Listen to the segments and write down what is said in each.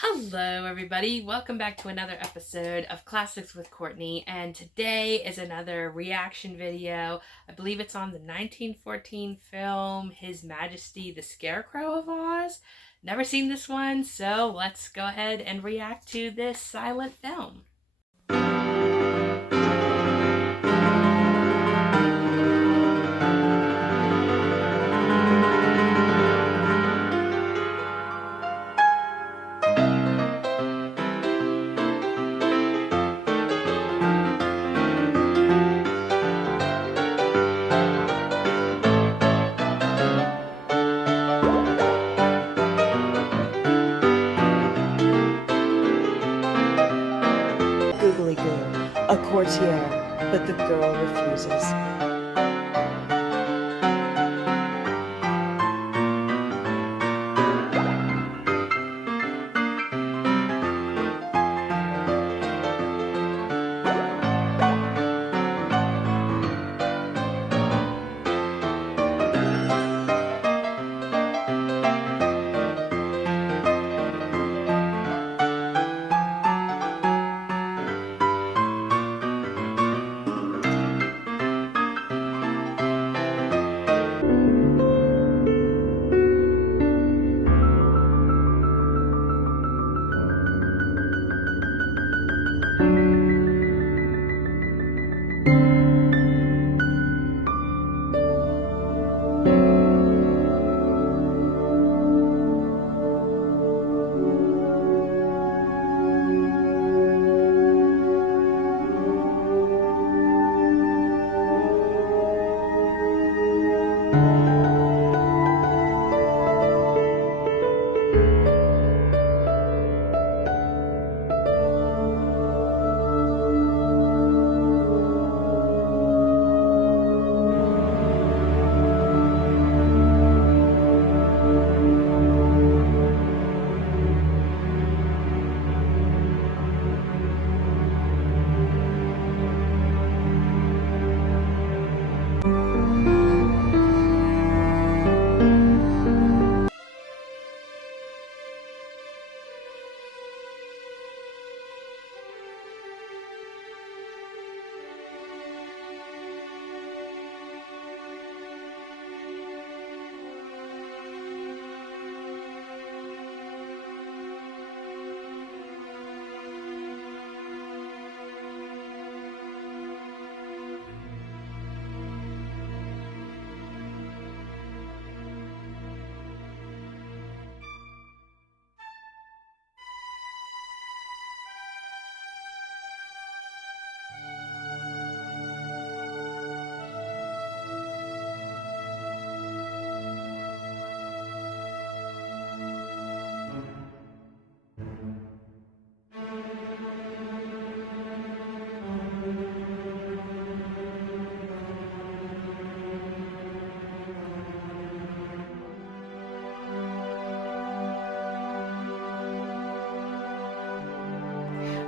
Hello everybody, welcome back to another episode of Classics with Courtney, and today is another reaction video. I believe it's on the 1914 film His Majesty the Scarecrow of Oz. Never seen this one, so let's go ahead and react to this silent film. Googly Goo, a courtier, but the girl refuses.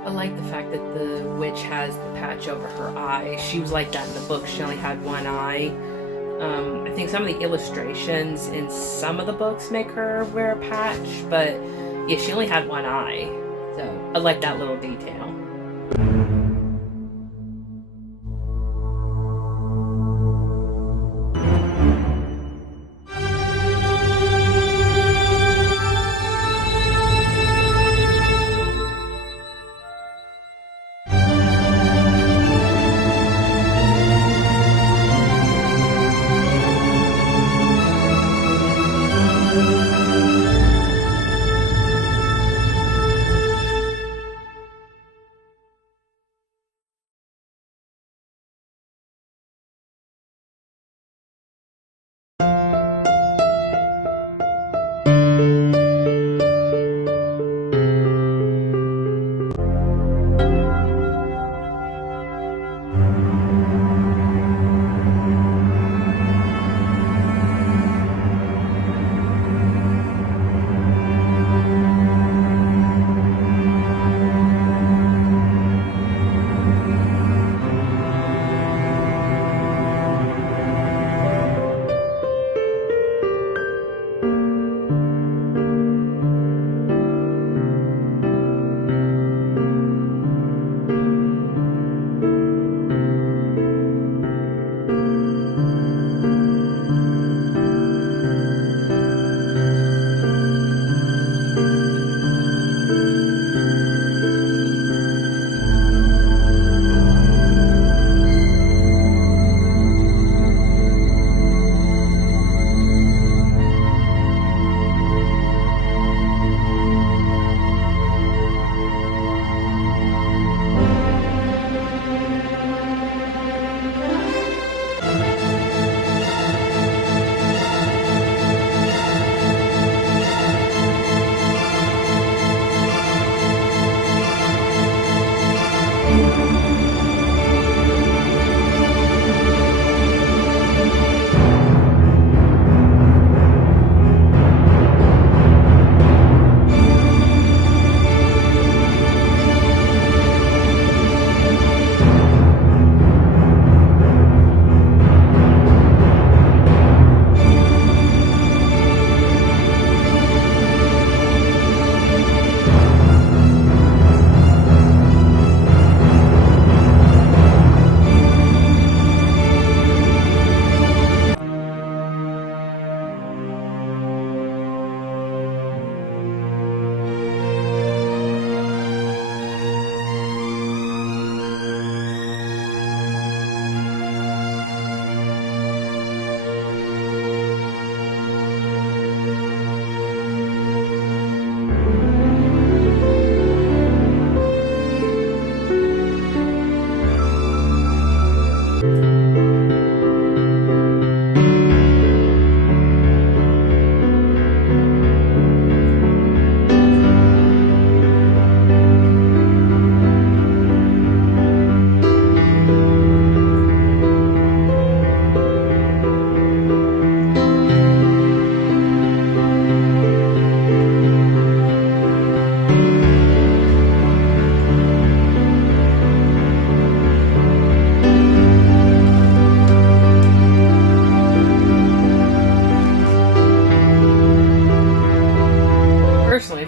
I like the fact that the witch has the patch over her eye. She was like that in the book. She only had one eye. I think some of the illustrations in some of the books make her wear a patch, but yeah, she only had one eye. So I like that little detail.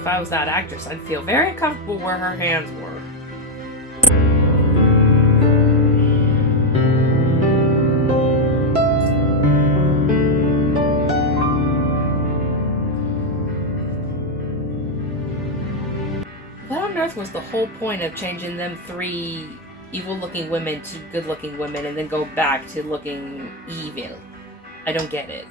if I was that actress, I'd feel very comfortable where her hands were. What on earth was the whole point of changing them 3 evil-looking women to good-looking women and then go back to looking evil? I don't get it.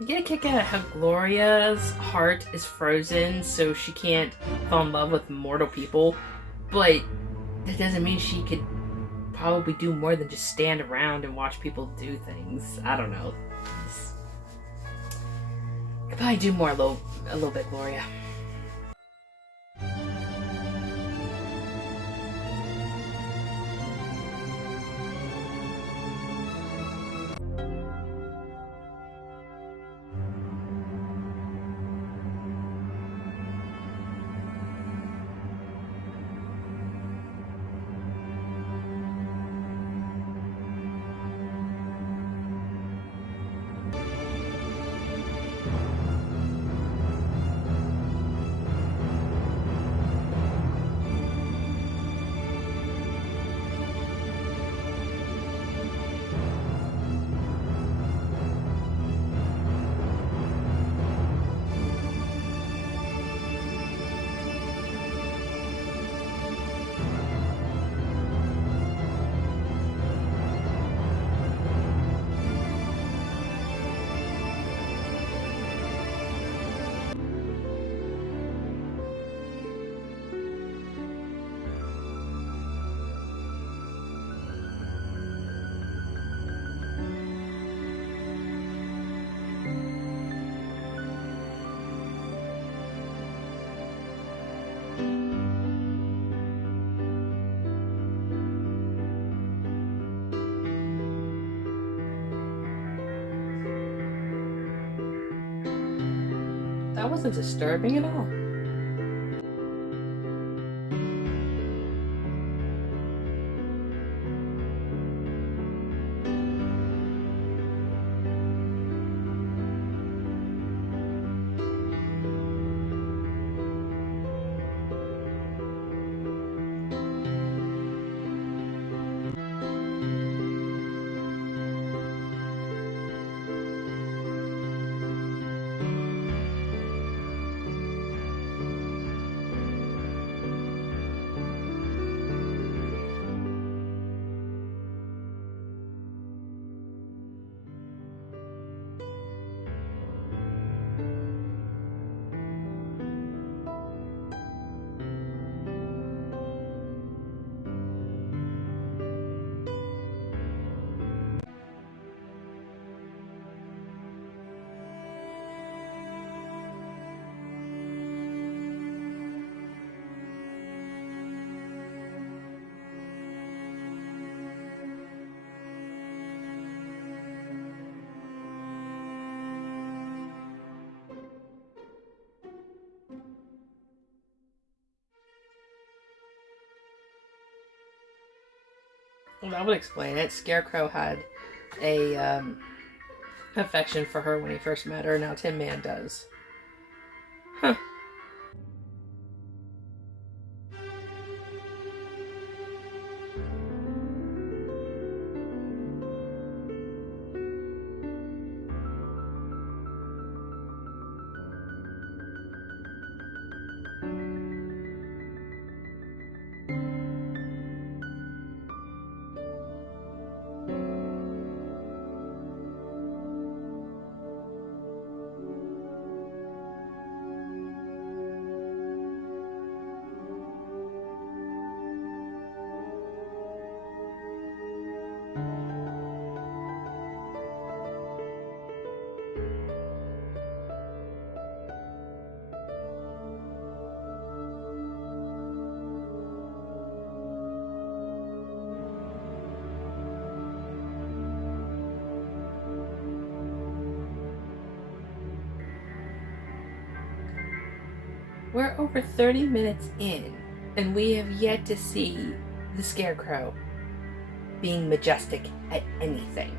I get a kick out of how Gloria's heart is frozen so she can't fall in love with mortal people, but that doesn't mean she could probably do more than just stand around and watch people do things. I don't know. Could probably do more a little bit, Gloria. That wasn't disturbing at all. Well, that would explain it. Scarecrow had a affection for her when he first met her. Now Tin Man does. Huh. We're over 30 minutes in, and we have yet to see the Scarecrow being majestic at anything.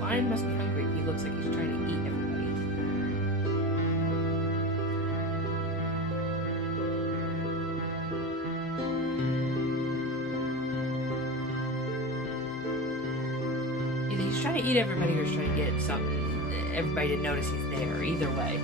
Lion must be hungry. He looks like he's trying to eat everybody. Either he's trying to eat everybody or he's trying to get everybody to notice he's there. Either way.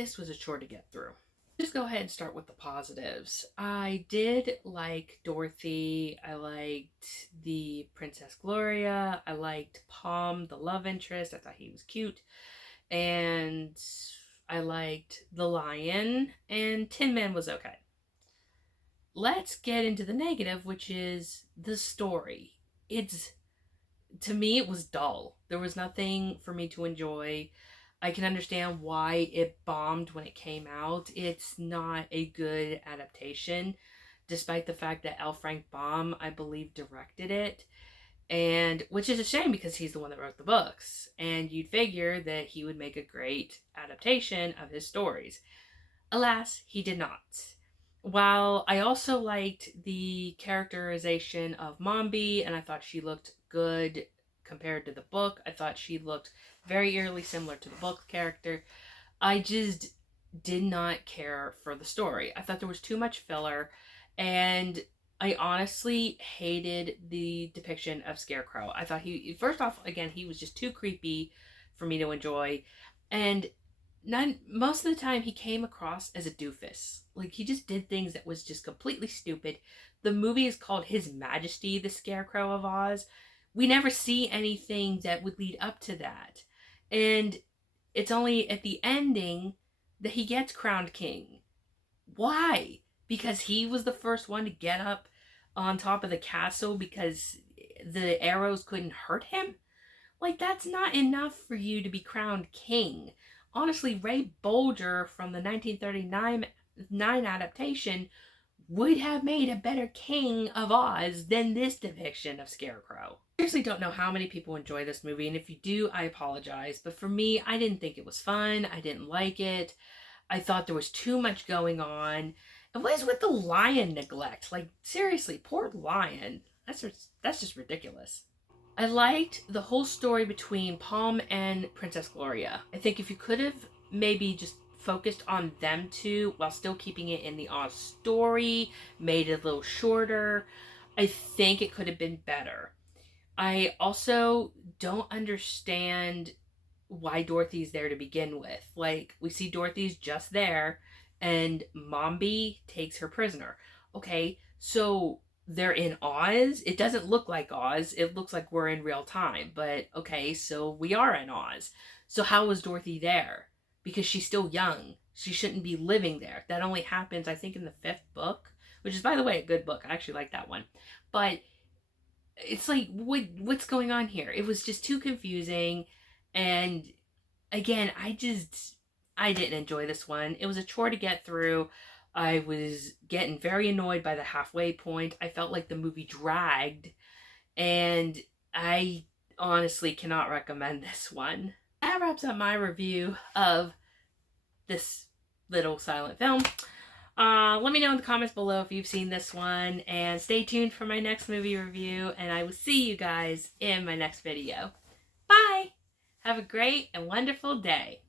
this was a chore to get through. Just go ahead and start with the positives. I did like Dorothy. I liked the Princess Gloria. I liked Palm, the love interest. I thought he was cute. And I liked the lion. And Tin Man was okay. Let's get into the negative, which is the story. To me, it was dull. There was nothing for me to enjoy. I can understand why it bombed when it came out. It's not a good adaptation, despite the fact that L. Frank Baum, I believe, directed it. And which is a shame because he's the one that wrote the books. And you'd figure that he would make a great adaptation of his stories. Alas, he did not. While I also liked the characterization of Mombi, and I thought she looked good compared to the book, I thought she looked very eerily similar to the book character, I just did not care for the story. I thought there was too much filler, and I honestly hated the depiction of Scarecrow. I thought first off, again, he was just too creepy for me to enjoy, and most of the time he came across as a doofus. Like, he just did things that was just completely stupid. The movie is called His Majesty, the Scarecrow of Oz. We never see anything that would lead up to that. And it's only at the ending that he gets crowned king. Why? Because he was the first one to get up on top of the castle because the arrows couldn't hurt him? Like, that's not enough for you to be crowned king. Honestly, Ray Bolger from the 1939 adaptation would have made a better King of Oz than this depiction of Scarecrow. I seriously don't know how many people enjoy this movie, and if you do, I apologize. But for me, I didn't think it was fun. I didn't like it. I thought there was too much going on. And what is with the lion neglect? Like, seriously, poor lion. That's just ridiculous. I liked the whole story between Palm and Princess Gloria. I think if you could have maybe just focused on them two while still keeping it in the Oz story, made it a little shorter, I think it could have been better. I also don't understand why Dorothy's there to begin with. Like, we see Dorothy's just there, and Mombi takes her prisoner. Okay, so they're in Oz. It doesn't look like Oz. It looks like we're in real time. But okay, so we are in Oz. So how was Dorothy there? Because she's still young. She shouldn't be living there. That only happens, I think, in the 5th book, which is, by the way, a good book. I actually like that one. But it's like, what's going on here? It was just too confusing. And again, I didn't enjoy this one. It was a chore to get through. I was getting very annoyed by the halfway point. I felt like the movie dragged, and I honestly cannot recommend this one. That wraps up my review of this little silent film. Let me know in the comments below if you've seen this one, and stay tuned for my next movie review, and I will see you guys in my next video. Bye! Have a great and wonderful day.